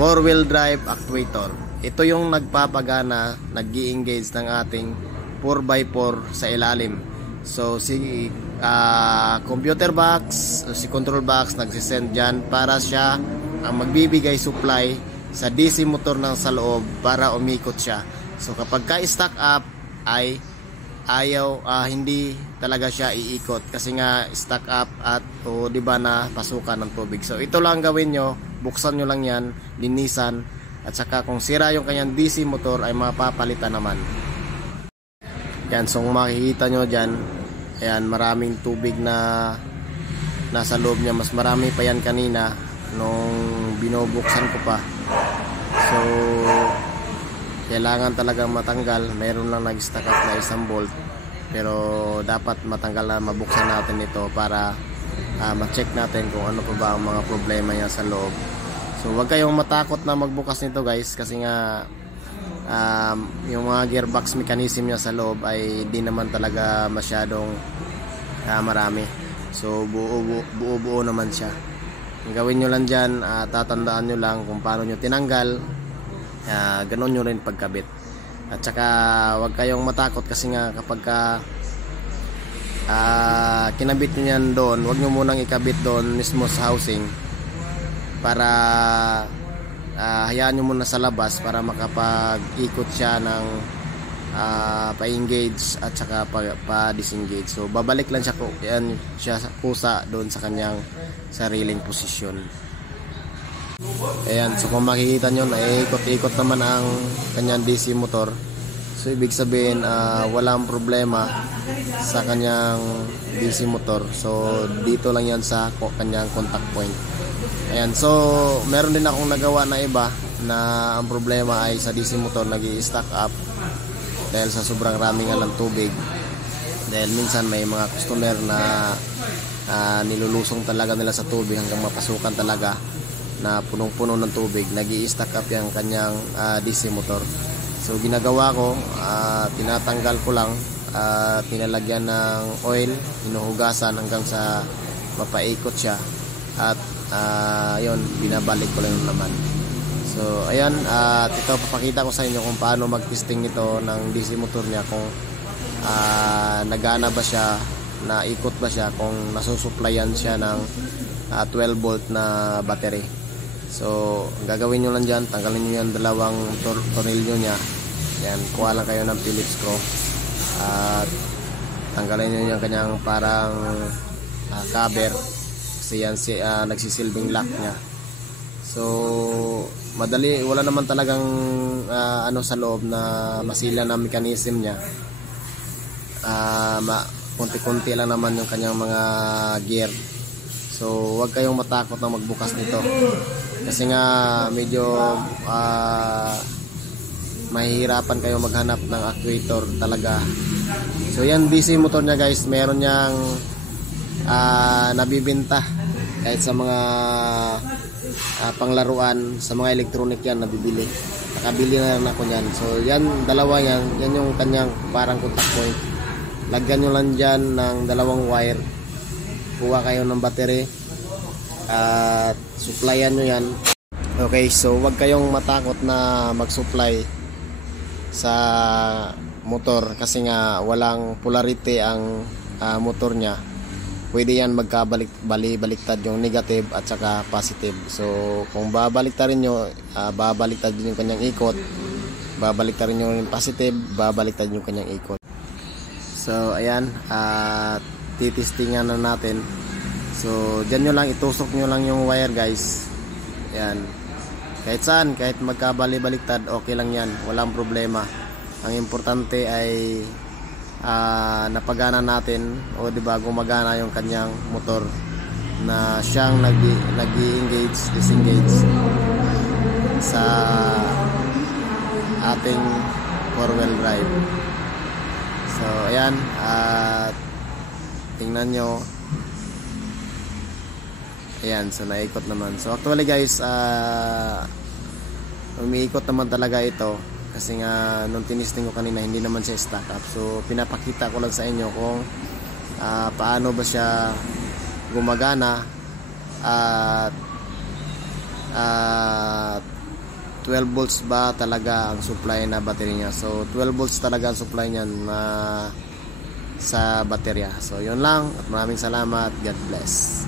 4-wheel drive actuator. Ito yung nagpapagana, nag-i-engage ng ating 4x4 sa ilalim. So si computer box, si control box nagsisend dyan para siya ang magbibigay supply sa DC motor ng sa loob para umikot siya. So kapag ka-stack up ay hindi talaga siya iikot kasi nga stack up at di ba na pasukan ng tubig. So ito lang gawin nyo, buksan nyo lang yan, linisan, at saka kung sira yung kanyang DC motor ay mapapalitan naman. Yan, so kung makikita nyo dyan, ayan, maraming tubig na nasa loob niya. Mas marami pa yan kanina nung binubuksan ko pa. So kailangan talagang matanggal. Mayroon lang nag-stack up na isang bolt, pero dapat matanggal na, mabuksan natin ito para ma-check natin kung ano pa ba ang mga problema niya sa loob. So huwag kayong matakot na magbukas nito guys, kasi nga yung mga gearbox mechanism niya sa loob ay di naman talaga masyadong marami. So buo-buo naman siya. Ang gawin nyo lang dyan, tatandaan nyo lang kung paano nyo tinanggal, ganon nyo rin pagkabit. At saka huwag kayong matakot kasi nga kapag kinabit nyo yan doon, huwag nyo munang ikabit doon mismo sa housing, para hayaan nyo muna sa labas para makapag-ikot siya ng pa-engage at saka pa-disengage. So babalik lang siya, yan siya kusa doon sa kanyang sariling posisyon. Ayan, so kung makikita nyo, naiikot-ikot naman ang kanyang DC motor. So ibig sabihin walang problema sa kanyang DC motor. So dito lang yan sa kanyang contact point. Ayan, so meron din akong nagawa na iba na ang problema ay sa DC motor nag-i-stack up dahil sa sobrang rami nga ng tubig. Dahil minsan may mga customer na nilulusong talaga nila sa tubig hanggang mapasukan talaga na punong-puno ng tubig, nag-i-stack up yung kanyang DC motor. So ginagawa ko, tinatanggal ko lang, tinalagyan ng oil, hinuhugasan hanggang sa mapaikot siya, at yun, binabalik ko lang naman. So ayan, ito papakita ko sa inyo kung paano mag-testing nito ng DC motor niya, kung nagana ba siya, naikot ba siya, kung nasusuplayan siya ng 12 volt na battery. So gagawin nyo lang dyan, tanggalin nyo yung dalawang tornilyo nya. Yan, kuha lang kayo ng Phillips screw at tanggalin nyo yung kanyang parang cover, kasi yan nagsisilbing lock nya. So madali, wala naman talagang ano sa loob na masila na mechanism nya. Kunti-kunti lang naman yung kanyang mga gear. So huwag kayong matakot na magbukas nito, kasi nga medyo mahihirapan kayo maghanap ng actuator talaga. So yan, DC motor niya guys, meron niyang nabibenta kahit sa mga panglaruan, sa mga electronic yan nabibili. Nakabili na rin ako yan. So yan, dalawa yan yung kanyang parang contact point. Lagyan nyo lang dyan ng dalawang wire, kuha kayo ng battery at supplyan nyo yan. Okay, so wag kayong matakot na mag-supply sa motor, kasi nga walang polarity ang motor nya. Pwede yan magkabaliktad yung negative at saka positive. So kung babaliktarin nyo, babaliktad din yung kanyang ikot, babaliktarin nyo yung positive, babaliktad yung kanyang ikot. So ayan, titistingan na natin. So dyan nyo lang, itusok nyo lang yung wire guys. Ayan, kahit saan, kahit magkabali-baliktad, okay lang yan, walang problema. Ang importante ay napagana natin, o diba, gumagana yung kanyang motor, na siyang nag-i-engage, disengage sa ating 4-wheel drive. So ayan, tingnan nyo. Ayan, so naikot naman. So actually guys, umiikot naman talaga ito, kasi nga nung tinisting ko kanina hindi naman siya stack up. So pinapakita ko lang sa inyo kung paano ba siya gumagana at 12 volts ba talaga ang supply na battery niya. So 12 volts talaga ang supply niyan sa baterya. So yun lang, at maraming salamat. God bless.